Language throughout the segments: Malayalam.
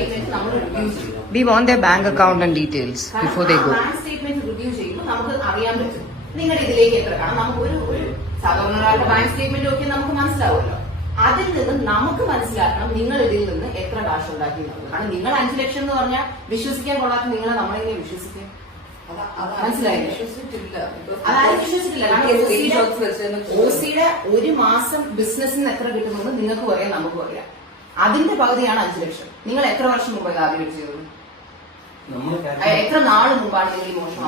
സ്റ്റേറ്റ്മെന്റ് വോണ്ട് റിവ്യൂ ചെയ്യും account and details before they go. Bank statement review ചെയ്യുമ്പോൾ നമുക്ക് അറിയാൻ പറ്റും. നിങ്ങളുടെ ഇതിലേക്ക് എത്ര? കാരണം നമുക്ക് ഒരു ഒരു സാധാരണ ഒരാളുടെ ബാങ്ക് സ്റ്റേറ്റ്മെന്റ് ഒക്കെ നമുക്ക് മനസ്സിലാവുമല്ലോ. അതിൽ നിന്ന് നമുക്ക് മനസ്സിലാക്കണം നിങ്ങൾ ഇതിൽ നിന്ന് എത്ര കാശ് ഉണ്ടാക്കി കാരണം നിങ്ങൾ അഞ്ചു ലക്ഷം എന്ന് പറഞ്ഞാൽ വിശ്വസിക്കാൻ കൊള്ളാത്ത നിങ്ങളെ നമ്മളെങ്ങനെ വിശ്വസിക്കും? മനസ്സിലായി വിശ്വസിച്ചിട്ടില്ല. കാരണം ഓസിയുടെ ഒരു മാസം ബിസിനസ്സിന് എത്ര കിട്ടുമെന്ന് നിങ്ങൾക്ക് പറയാം നമുക്ക് അറിയാം അതിന്റെ പകുതിയാണ് അഞ്ചു ലക്ഷം. നിങ്ങൾ എത്ര വർഷം മുമ്പ് ഇത് ആദ്യം ചെയ്തത്? നമ്മൾ എത്ര നാൾ മുമ്പാണ് നിങ്ങൾ ഈ മോഷണം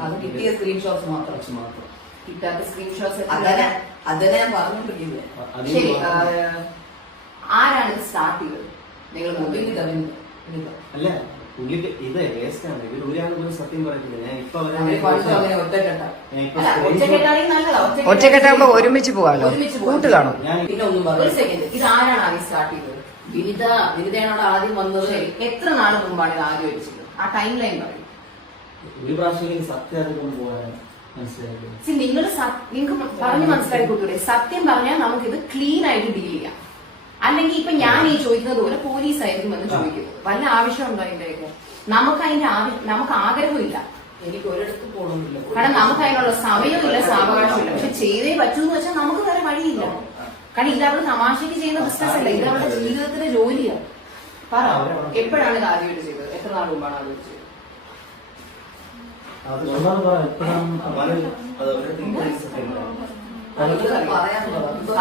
അത് കിട്ടിയ സ്ക്രീൻഷോട്ട്സ് മാത്രം. മാത്രം. കിട്ടാത്ത സ്ക്രീൻഷോട്ട്സ് അതന്നെ അതന്നെ ഞാൻ പറഞ്ഞോണ്ടിരിക്കുന്നത് ശരി ആരാണ് ഇത് സ്റ്റാർട്ട് ചെയ്തത്? നിങ്ങൾ മുമ്പിൽ അല്ല പുള്ളിക്ക് ഇത് വേസ്റ്റ് ആണ്. ഇവർ ഒരാൾ പോലും സത്യം പറയത്തില്ല. ഞാൻ ഇപ്പൊ ഒറ്റക്കെട്ടാകുമ്പോ ഒരുമിച്ച് പോവാലോ. കൂട്ട് കാണും. ഞാൻ പിന്നെ ഒന്നും ഒരു സെക്കൻഡ് ഇത് ആരാണ് ആദ്യം സ്റ്റാർട്ട് ചെയ്തത്? വിനിത വിനിതയാണ് ആദ്യം വന്നത്? എത്ര നാൾ മുമ്പാണ് ഇത് ആദ്യം അടിച്ചത് ആ ടൈം ലൈൻ പറയും. ഒരു പ്രാവശ്യം സത്യം പോകാൻ മനസ്സിലായത്. നിങ്ങൾ നിങ്ങൾക്ക് പറഞ്ഞ് മനസ്സിലാക്കി കൊടുത്തൂടെ സത്യം പറഞ്ഞാൽ നമുക്കിത് ക്ലീൻ ആയിട്ട് ഡീൽ ചെയ്യാം. അല്ലെങ്കിൽ ഇപ്പൊ ഞാൻ ഈ ചോദിക്കുന്നത് പോലെ പോലീസ് ആയിരിക്കും എന്ന് ചോദിക്കുന്നത്. വല്ല ആവശ്യമുണ്ടോ അതിന്റെയൊക്കെ നമുക്ക് അതിന്റെ ആവശ്യം നമുക്ക് ആഗ്രഹമില്ല എനിക്ക് ഒരിടത്ത് പോകണമില്ല കാരണം നമുക്ക് അതിനുള്ള സമയമില്ല സാവകാശമില്ല. പക്ഷെ ചെയ്തേ പറ്റൂന്ന് വെച്ചാൽ നമുക്ക് വേറെ വഴിയില്ല. കാരണം ഇത് അവൾ തമാശക്ക് ചെയ്യുന്ന ബിസിനസ് അല്ല. ഇത് അവളുടെ ജീവിതത്തിന്റെ ജോലിയാണ് പറ. എപ്പോഴാണ് ഇത് ആദ്യമായിട്ട് ചെയ്തത്? എത്ര നാൾ മുമ്പാണ് ആദ്യമായിട്ട് ചെയ്തത്?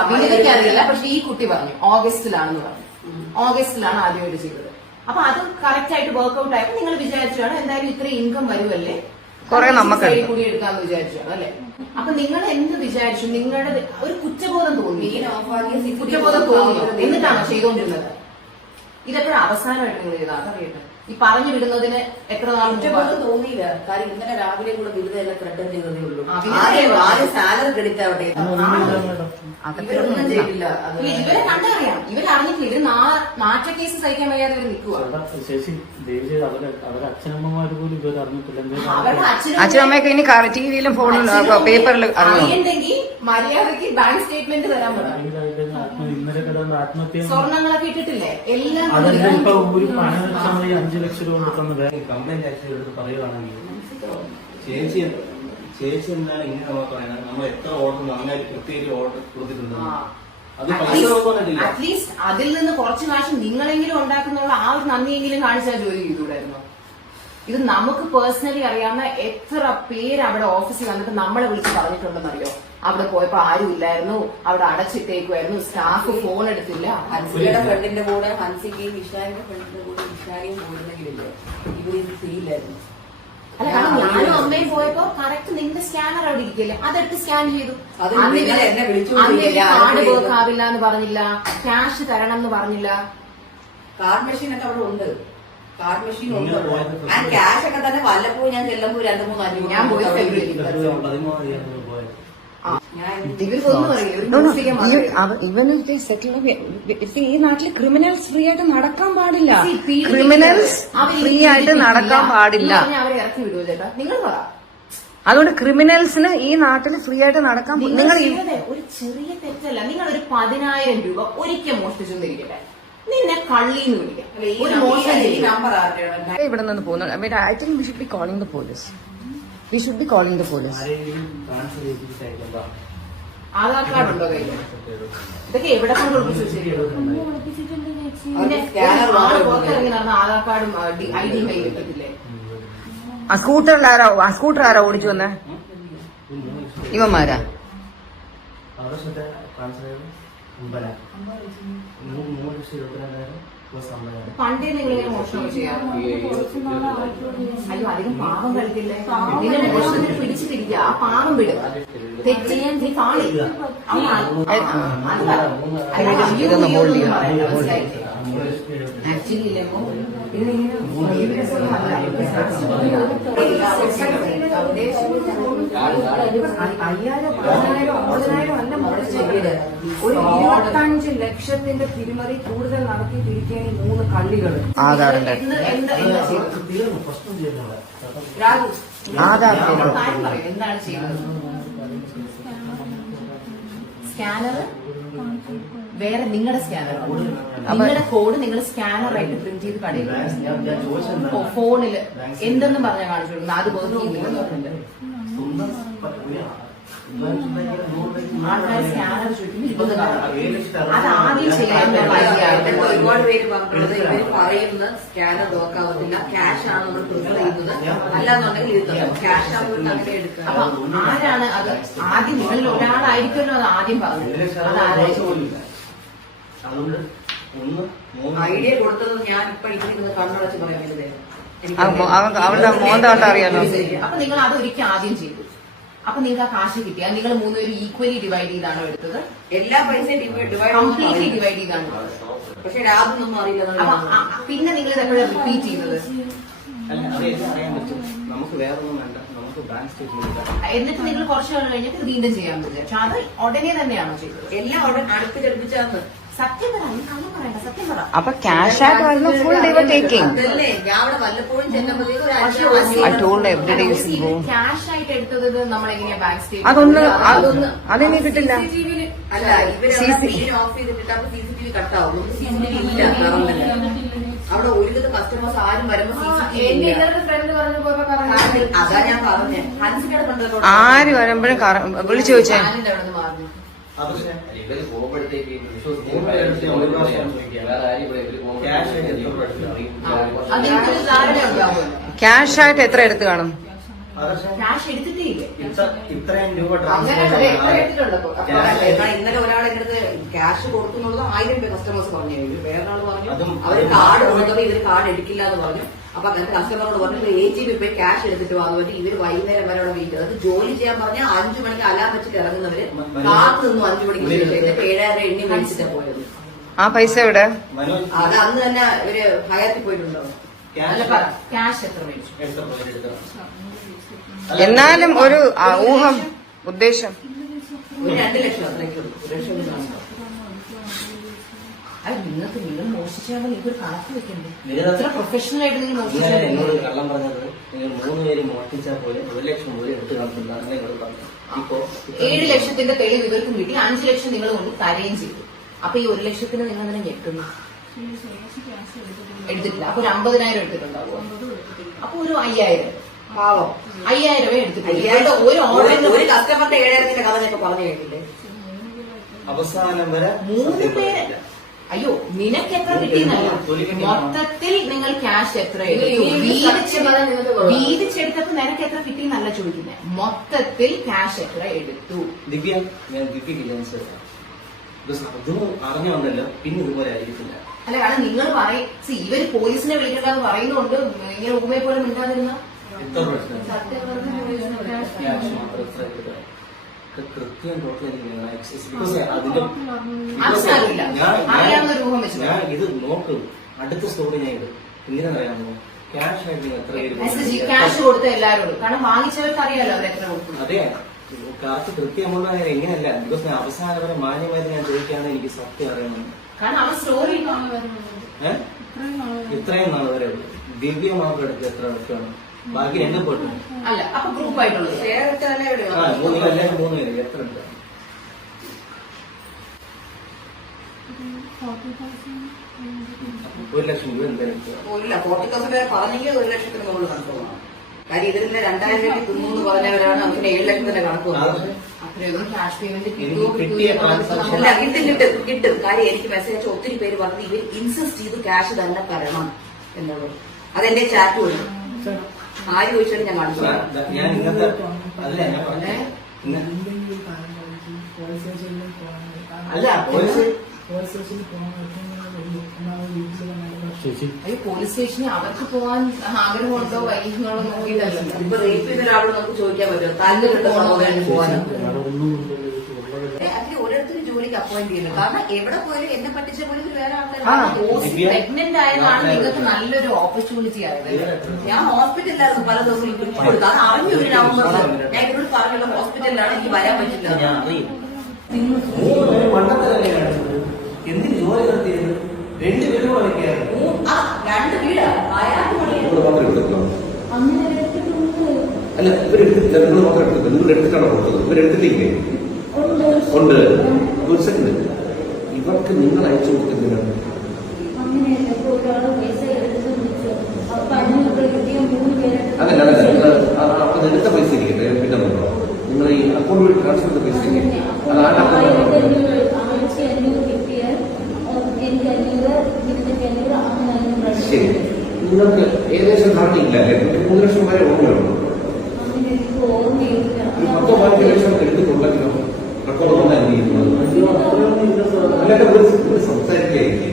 അവരുടെ അറിയില്ല പക്ഷെ ഈ കുട്ടി പറഞ്ഞു ഓഗസ്റ്റിലാണെന്ന് പറഞ്ഞു. ഓഗസ്റ്റിലാണ് ആദ്യമായിട്ട് ചെയ്തത്. അപ്പൊ അത് കറക്റ്റ് ആയിട്ട് വർക്ക്ഔട്ട് ആയപ്പോൾ നിങ്ങൾ വിചാരിച്ചാണ് എന്തായാലും ഇത്ര ഇൻകം വരുമല്ലേ കുറെ നമുക്ക് കൂടി എടുക്കാന്ന് വിചാരിച്ചാണ് അല്ലെ? അപ്പൊ നിങ്ങൾ എന്ത് വിചാരിച്ചു? നിങ്ങളുടെ ഒരു കുറ്റബോധം തോന്നി. കുറ്റബോധം തോന്നി. എന്നിട്ടാണ് ചെയ്തുകൊണ്ടിരുന്നത് ഇതെപ്പോഴും അവസാനമായിട്ട് നിങ്ങൾ ചെയ്താൽ അതറിയട്ടെ. ഈ പറഞ്ഞു വിടുന്നതിന് എത്ര നാൾ തോന്നിയില്ല. കാര്യം ഇന്നലെ രാവിലെ കൂടെ വിരുദ്ധ എല്ലാം ത്രട്ടൻ ചെയ്തതേ ഉള്ളൂ. ആദ്യം സാലറി ക്രെഡിറ്റ് ആവട്ടെ. ഇവരൊന്നും ചെയ്തില്ല. ഇവരെ കണ്ടറിയാം. ഇവരെ അറിഞ്ഞിട്ടില്ല. ഇവർ നാ- നാറ്റ കേസ് സഹിക്കാൻ വയ്യാതെ ഇവർ നിൽക്കുക അച്ഛനമ്മയൊക്കെ ഇനി ടിവിയിലും ഫോണിലും പേപ്പറിൽ അറിഞ്ഞു അറിയണ്ടെങ്കിൽ മര്യാദയ്ക്ക് ബാങ്ക് സ്റ്റേറ്റ്മെന്റ് തരാൻ പറ്റും ഇന്നലെ ആത്മഹത്യ സ്വർണങ്ങളൊക്കെ ഇട്ടിട്ടില്ലേ? എല്ലാം അതല്ല ഇപ്പൊ ഒരു പണം മതി അഞ്ചു ലക്ഷം രൂപ കൊടുക്കുന്നത് കംപ്ലൈന്റ് എടുത്ത് പറയുവാണെങ്കിൽ ചേച്ചി ചേച്ചി എന്താണ് ഇങ്ങനെ നമ്മൾ പറയുന്നത്? നമ്മൾ എത്ര ഓർഡർ നന്നായി പ്രത്യേകിച്ച് ഓർഡർ കൊടുത്തിട്ടുണ്ട്. അത് പൈസ നോക്കാനില്ല അറ്റ്ലീസ്റ്റ് അതിൽ നിന്ന് കുറച്ച് കാശ് നിങ്ങളെങ്കിലും ഉണ്ടാക്കുന്നുള്ള ആ ഒരു നന്ദിയെങ്കിലും കാണിച്ചാൽ ജോലി ചെയ്തുകൂടായിരുന്നു? ഇത് നമുക്ക് പേഴ്സണലി അറിയാവുന്ന എത്ര പേര് അവിടെ ഓഫീസിൽ വന്നിട്ട് നമ്മളെ വിളിച്ച് പറഞ്ഞിട്ടുണ്ടെന്നറിയോ? അവിടെ പോയപ്പോ ആരും ഇല്ലായിരുന്നു. അവിടെ അടച്ചിട്ടേക്കുമായിരുന്നു സ്റ്റാഫ് ഫോൺ എടുത്തില്ല. ഹൻസിയുടെ ഫ്രണ്ടിന്റെ കൂടെ ഹൻസിക്കും വിഷാലിന്റെ ഫ്രണ്ടിന്റെ കൂടെ വിഷാലിയും പോയിരുന്നെങ്കിലില്ലേ ഇവർ ഇത് ചെയ്യില്ലായിരുന്നു. അല്ല കാരണം ഞാനും അമ്മയും പോയപ്പോ കറക്റ്റ് നിന്റെ സ്കാനർ അവിടെ ഇരിക്കില്ലേ അതെടുത്ത് സ്കാൻ ചെയ്തു. ഇവർ കാർഡ് വർക്ക് ആവില്ല എന്ന് പറഞ്ഞില്ല. ക്യാഷ് തരണം എന്ന് പറഞ്ഞില്ല. കാർഡ് മെഷീൻ ഒക്കെ അവിടെ ഉണ്ട്. കാർഡ് മെഷീൻ ഉണ്ട്. ഞാൻ ക്യാഷ് ഒക്കെ തന്നെ വല്ലപ്പോഴും ഞാൻ ചെല്ലുമ്പോൾ രണ്ടു മൂന്ന് അഞ്ഞൂറ് ഞാൻ പോയി മ്യൂസിയം ഈ- അവ- സെറ്റിൽ ഈ നാട്ടിൽ ക്രിമിനൽസ് ഫ്രീ ആയിട്ട് നടക്കാൻ പാടില്ല. ക്രിമിനൽസ് ഫ്രീ ആയിട്ട് നടക്കാൻ പാടില്ല. അവരെ ഇറക്കി ചേട്ടാ? നിങ്ങൾ പറ. അതുകൊണ്ട് ക്രിമിനൽസിന് ഈ നാട്ടിൽ ഫ്രീ ആയിട്ട് നടക്കാൻ നിങ്ങൾ ഒരു ചെറിയ തെറ്റല്ല. നിങ്ങൾ ഒരു പതിനായിരം രൂപ ഒരിക്കൽ മോഷ്ടിച്ചെന്നിരിക്കട്ടെ നിന്നെ വിളിക്കാം. ഈ നമ്പർ ആരുടെയാണ് ഇവിടെ നിന്ന് പോകുന്നു I think we should be calling the police we should be calling the police Aadhaar card ഉണ്ടോ കയ്യിൽ ഇതൊക്കെ എവിടെ കൊണ്ട് ഒളിപ്പിച്ചു പുറത്തിറങ്ങി നടന്ന ആധാർ കാർഡും ഐ ഡിയും കയ്യിൽ കിട്ടത്തില്ലേ ആ സ്കൂട്ടറിൽ ആരാ ആ സ്കൂട്ടർ ആരാ ഓടിച്ചു വന്നേ? ഇവന്മാരാ? ട്രാൻസ്ഫർ ചെയ്ത് പണ്ടേ നിങ്ങൾ ഇങ്ങനെ മോഷണം ചെയ്യാം അയ്യോ അധികം പാവം കളിക്കില്ലേ? മോഷണത്തിന് പിടിച്ചിട്ടിരിക്കുക. ആ പാവം വിടും തെറ്റ് ചെയ്യാൻ നീ കാണി അവൻ ആ- അത് പറ. അയ്യോ, അയ്യോ, ഇതൊന്ന് എന്ന് ചെയ്യാം. ലക്ഷത്തി എഴുപത്തി ആക്ച്വലി ഇല്ലപ്പോ ഇതിനിങ്ങനെ അയ്യായിരം പതിനായിരം അമ്പതിനായിരം അല്ല മുടച്ചത് ഒരു ഇരുപത്തഞ്ച് ലക്ഷത്തിന്റെ തിരിമറി കൂടുതൽ നടത്തിയിട്ടിരിക്കുകയാണ് ഈ മൂന്ന് കള്ളികൾ ആധാറിന്റെ പറയൂ. എന്താണ് ചെയ്യുന്നത്? സ്കാനർ? വേറെ നിങ്ങളുടെ സ്കാനർ. നിങ്ങളുടെ കോഡ് നിങ്ങൾ സ്കാനറായിട്ട് പ്രിന്റ് ചെയ്ത് കടയിൽ ബാങ്ക് ഞാൻ ഞാൻ ചോദിച്ചത് ഓ, ഫോണിൽ. എന്തെന്നും പറഞ്ഞാൽ കാണിച്ചു കൊടുക്കുന്നത് അത് വർക്ക് ആൾക്കാർ സ്കാനർ ചോദിക്കുന്നു ഇരുപത് കാണും ഏഴ് ലക്ഷത്തി അത് ആദ്യം ചെയ്യാൻ അറുപതിനായിരം പറ്റിയ ഇപ്പൊ ഒരുപാട് പേര് പറഞ്ഞിട്ടുള്ളത് ഇവർ പറയുന്ന സ്കാനർ നോക്കാവത്തില്ല ക്യാഷ് ആണ് നമ്മൾ പ്രിഫർ ചെയ്യുന്നത്. അല്ലാന്നുണ്ടെങ്കിൽ ഇത് ക്യാഷ് ആകുമ്പോൾ അങ്ങനെ എടുക്കാം അപ്പൊ ആരാണ് അത്? ആദ്യം നിങ്ങളിൽ ഒരാളായിരിക്കുമല്ലോ അത് ആദ്യം ഏഴ് പറഞ്ഞത് ലക്ഷത്തി അത് അറുപത് ആരായിരിക്കും പോലുമില്ല. അതുകൊണ്ട് ഒന്ന് മൂന്ന് ഐഡിയ കൊടുത്തത് ഞാൻ ഇപ്പൊ ഇരിക്കുന്നത് കണ്ണടച്ച് പറയുന്നത് ആ മോ- അവ- അവളുടെ മോന്ത കണ്ടാ അറിയാലോ. അപ്പൊ നിങ്ങൾ അത് ഒരിക്കൽ ആദ്യം ചെയ്തു അപ്പൊ നിങ്ങൾക്ക് ആ കാശ് കിട്ടിയാൽ നിങ്ങൾ മൂന്നുപേരും ഈക്വലി ഡിവൈഡ് ചെയ്താണോ എടുത്തത്? എല്ലാ പൈസയും ഡിവൈഡ് കംപ്ലീറ്റ്ലി ഡിവൈഡ് ചെയ്താണോ? പക്ഷെ രാതൊന്നും അറിയില്ല പിന്നെ നിങ്ങൾ ഇതെപ്പോഴും റിപ്പീറ്റ് ചെയ്തത്? നമുക്ക് വേറെൊന്നും വേണ്ട. നമുക്ക് ബാങ്ക് സ്റ്റേറ്റ്മെന്റ് എന്നിട്ട് നിങ്ങൾ കുറച്ച് നാൾ കഴിഞ്ഞിട്ട് വീണ്ടും ചെയ്യാൻ പറ്റില്ല പക്ഷെ അത് ഉടനെ തന്നെയാണോ ചെയ്തത്? എല്ലാം അടുത്ത് അടുപ്പിച്ചടുപ്പിച്ചാന്ന് സത്യം അപ്പൊ ക്യാഷ് ആയിട്ട് ഫുൾ ഡേ ടേക്കിംഗ് ഒരു അതൊന്ന് അതിനി കിട്ടില്ല. അവിടെ ഒരുവിധ കസ്റ്റമേഴ്സ് ആരും വരുമ്പോ അതാ ഞാൻ പറഞ്ഞേ. ആര് വരുമ്പോഴും വിളിച്ചു ചോദിച്ചേ? ഇവർ പോകുമ്പോഴത്തേക്ക് ക്യാഷ് ആയിട്ട് എത്ര എടുത്ത് കാണും? ഇത്രയും രൂപ അങ്ങനെ എത്ര എടുത്തിട്ടുണ്ടോ ഇപ്പൊ? അപ്പൊ Cash ഇന്നലെ അടുത്ത് ക്യാഷ് കൊടുക്കുന്നുള്ളത് ആയിരം രൂപ കസ്റ്റമേഴ്സ് പറഞ്ഞു വേറെ ആൾ അതും- അവർ കാർഡ് കൊടുത്തപ്പോ ഇവർ കാർഡ് എടുക്കില്ല എന്ന് പറഞ്ഞു. അപ്പൊ അങ്ങനത്തെ കസ്റ്റമറോട് പറഞ്ഞു എ ജി ബി പോയി ക്യാഷ് എടുത്തിട്ട് വാ പറ്റി ഇവർ വൈകുന്നേരം വരെ അവിടെ വെയിറ്റ് അത് ജോലി ചെയ്യാൻ പറഞ്ഞാൽ അഞ്ചു മണിക്ക് അലാം വെച്ചിട്ട് ഇറങ്ങുന്നവര് കാത്തു നിന്നു അഞ്ചു മണിക്ക് ശേഷം എന്നിട്ട് ഏഴായിരം എണ്ണി മേടിച്ചിട്ട് പോയത്. ആ പൈസ എവിടെ? മനോജ് അത് അന്ന് തന്നെ ഇവർ ഹയത്തിൽ പോയിട്ടുണ്ടോ? ക്യാഷ് എത്ര മേടിച്ചു? എന്നാലും ഒരു ഊഹം ഉദ്ദേശം. ഒരു രണ്ട് ലക്ഷം അത്രയ്ക്കുള്ളൂ ഒരു ലക്ഷം. അത് നിങ്ങൾക്ക് നിങ്ങൾ മോഷിച്ചാൽ നിങ്ങൾക്ക് ഒരു കണക്ക് വെക്കണ്ടേ? എത്ര പ്രൊഫഷണൽ ആയിട്ട് നിങ്ങൾ ഇന്നലെ എന്നോട് കള്ളം പറഞ്ഞത് നിങ്ങൾ മൂന്ന് പേര് മോഷ്ടിച്ചാൽ പോലെ ഒരു ലക്ഷം മുതൽ എടുത്ത് അങ്ങനെ എന്നോട് പറഞ്ഞു ഇപ്പോ ഏഴ് ലക്ഷത്തിന്റെ തെളിവ് ഇവർക്കും കിട്ടി. അഞ്ചു ലക്ഷം നിങ്ങൾ കൊണ്ട് തരുകയും ചെയ്തു. അപ്പൊ ഈ ഒരു ലക്ഷത്തിന് നിങ്ങൾ അതിനെ ഞെട്ടുന്നു? എടുത്തിട്ടില്ല. അപ്പൊ ഒരു അമ്പതിനായിരം എടുത്തിട്ടുണ്ടാവും അപ്പൊ ഒരു അയ്യായിരം. പാവം. അയ്യായിരമേ എടുത്തിട്ടില്ല അയ്യായിരം ഒരു ഓൺലൈൻ ഒരു കസ്റ്റമറിന്റെ ഏഴായിരത്തിന്റെ കഥ ഞാൻ പറഞ്ഞു കേട്ടില്ലേ? അവസാനം വരെ മൂന്ന് പേര് അയ്യോ നിനക്ക് എത്ര കിട്ടിയെന്നല്ല മൊത്തത്തിൽ നിങ്ങൾ ക്യാഷ് എത്ര വീതിച്ചെടുത്തപ്പോ നിനക്ക് എത്ര കിട്ടി കിട്ടിയെന്നല്ല ചോദിക്കുന്നത് മൊത്തത്തിൽ ക്യാഷ് എത്ര എടുത്തു? ദിവ്യ ഞാൻ ദിവ്യക്ക് ലെൻസ് ഇതൊന്നും അറിഞ്ഞു വന്നല്ലോ പിന്നെ ഇതുപോലെ ആയിരിക്കില്ല. അല്ല കാരണം നിങ്ങൾ പറയും ഇവർ പോലീസിനെ വിളിക്കണ്ടെന്ന് പറയുന്നുണ്ട്. ഇങ്ങനെ ഉപയെ പോലെ മിണ്ടാതിരുന്ന? സത്യം പറഞ്ഞാൽ കൃത്യം ടോട്ടൽ എനിക്ക് ഞാൻ- അറിയാവുന്ന ഒരു ഊഹം വെച്ച് ഞാൻ ഇത് നോക്കും. അടുത്ത സ്റ്റോറി ഞാൻ ഇത് അറിയാമോ ക്യാഷ് ആയിട്ട് എത്ര ക്യാഷ് കൊടുത്ത എല്ലാവരോടും കാരണം വാങ്ങിച്ചവർക്ക് അറിയാലോ എത്ര അതെ. കാശ് കൃത്യം എമൗണ്ട് എങ്ങനെയല്ല? ബിക്കോസ് ഞാൻ അവസാനം വരെ മാന്യമായിട്ട് ഞാൻ ചോദിക്കാന്ന് എനിക്ക് സത്യം അറിയണം ഇത്രയും നാൾ വരെ ദിവ്യ എടുത്ത് എത്ര വർഷമാണ് ബാക്കി രണ്ടും പോട്ടു. അല്ല അപ്പൊ ഗ്രൂപ്പ് ആയിട്ടുള്ളത്. ആ മൂന്ന് എല്ലാവരും മൂന്ന് പേര് എത്ര ഉണ്ട്? ഒരു ലക്ഷം രൂപ എന്തായാലും എടുക്കുക. ഇല്ല ഫോർട്ടി തൗസൻഡ് പറഞ്ഞെങ്കിൽ ഒരു ലക്ഷത്തിന് മുകളിൽ കണക്ക് പോകണം. കാര്യം ഇതിന്റെ രണ്ടായിരം രൂപ തിന്നൂന്ന് പറഞ്ഞവരാണ് നമുക്ക് ഏഴ് ലക്ഷത്തിന്റെ കണക്ക് പോകുന്നത്. അത്രയൊന്നും ക്യാഷ് പേയ്മെന്റ് എനിക്ക് കിട്ടിയ transaction- അല്ല കിട്ടും കിട്ടും കിട്ടും. കാര്യം എനിക്ക് മെസ്സേജ് അയച്ച ഒത്തിരി പേര് പറഞ്ഞു ഇവർ ഇൻസിസ്റ്റ് ചെയ്ത് ക്യാഷ് തന്നെ തരണം. എന്നുള്ളത് അതെന്റെ ചാറ്റ് വഴി ആര് ചോദിച്ചാലും ഞാൻ കാണിച്ചു ഞാൻ- ഇന്നത്തെ അല്ല ഞാൻ പറഞ്ഞേ അല്ല പോലീസ് അയ്യോ പോലീസ് സ്റ്റേഷനിൽ അവർക്ക് പോകാൻ ആഗ്രഹമുണ്ടോ? വൈകുന്നോ നോക്കിയിട്ടല്ല. ഇപ്പൊ റേപ്പ് ചെയ്ത ഒരാളോട് നമുക്ക് ചോദിക്കാൻ പറ്റുമോ? താല്പര്യമുള്ള സഹോദരന് പോകാനോ അതിൽ ജോലിക്ക് അപ്പോയിന്റ് ചെയ്യുന്നത് കാരണം എവിടെ പോയാലും എന്നെ പറ്റിച്ച പോലെ വേറെ ആ. ആൾക്കാർ പ്രഗ്നന്റ് ആയതാണ് നിങ്ങൾക്ക് നല്ലൊരു ഓപ്പർച്യൂണിറ്റി ആയത് ഞാൻ ഹോസ്പിറ്റലിലായിരുന്നു പല ദിവസവും അത് അറിഞ്ഞു ഒരു നവംബറിൽ ഞാൻ ഇവരോട് പറഞ്ഞുള്ള ഹോസ്പിറ്റലിലാണ് എനിക്ക് വരാൻ പറ്റില്ല. എന്തിന് ജോലി നടത്തിയത് രണ്ട് ആ രണ്ട് വീടാ. അല്ല ഇവരെടുത്ത് നിങ്ങൾ മാത്രം എടുത്തില്ല നിങ്ങൾ എടുത്തിട്ടാണോ കൊടുത്തത്? ഇവരെടുത്തിട്ടില്ലേ? ഉണ്ട്. ഒരു സെക്കൻഡ് ഇവർക്ക് നിങ്ങൾ അയച്ചു കൊടുക്കുന്നില്ല അപ്പൊ അതല്ല അതല്ല അത് എടുത്ത പൈസ ഇരിക്കട്ടെ പിന്നെ നോക്കാം നിങ്ങൾ ഈ അക്കൗണ്ട് വഴി ട്രാൻസ്ഫർ ചെയ്ത പൈസ അതാണ് ശരി. നിങ്ങൾക്ക് ഏകദേശം ധാരണയില്ല അല്ലേ? മൂന്ന് ലക്ഷം വരെ ഓർമ്മയുള്ളൂ അങ്ങനെ എനിക്ക് ഓർമ്മയില്ല ഈ പത്തോ പതിനഞ്ച് ലക്ഷം എടുത്തിട്ടുണ്ടെങ്കിലോ റെക്കോർഡ് ഒന്നും എന്ത് ചെയ്യുന്നത് അല്ലാതെ ഒരു സംസാരിക്കുകയായിരിക്കും.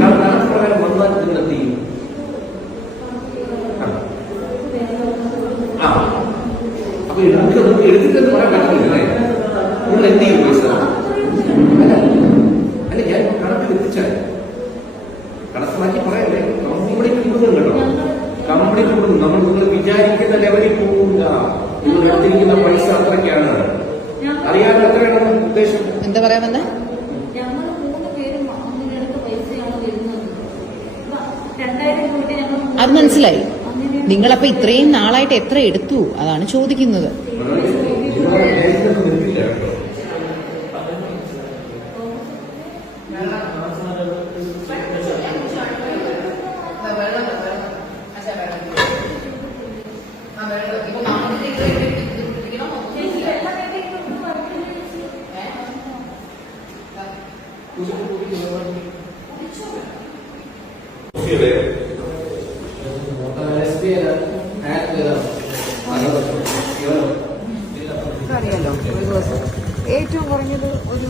കണക്ക് പ്രകാരം വന്നാൽ. ആ. അപ്പൊ നമുക്ക് നമുക്ക് എടുത്തിട്ടെന്ന് പറയാൻ നിങ്ങൾ എന്ത് ചെയ്യും പൈസ അല്ല. ഞാൻ കണക്ക് എത്തിച്ചാൽ കണക്ക് പറയല്ലേ? കംപ്ലീറ്റ് കൊടുക്കും കേട്ടോ. കംപ്ലീറ്റ് കൊടുക്കും നമ്മൾ നിങ്ങൾ വിചാരിക്കുന്ന ലെവലിൽ പോകില്ല നിങ്ങൾ എടുത്തിരിക്കുന്ന പൈസ അത്രയ്ക്കാണ്. അറിയാൻ വേണം ഉദ്ദേശം? എന്താ പറയാ വന്നേ? അത് മനസ്സിലായി. നിങ്ങളപ്പോ ഇത്രയും നാളായിട്ട് എത്ര എടുത്തു? അതാണ് ചോദിക്കുന്നത് നിങ്ങളെ വിചാരിക്കുന്നത് നിൽക്കില്ല കേട്ടോ അറിയാലോ ഒരു ദിവസം. ഏറ്റവും കുറഞ്ഞത് ഒരു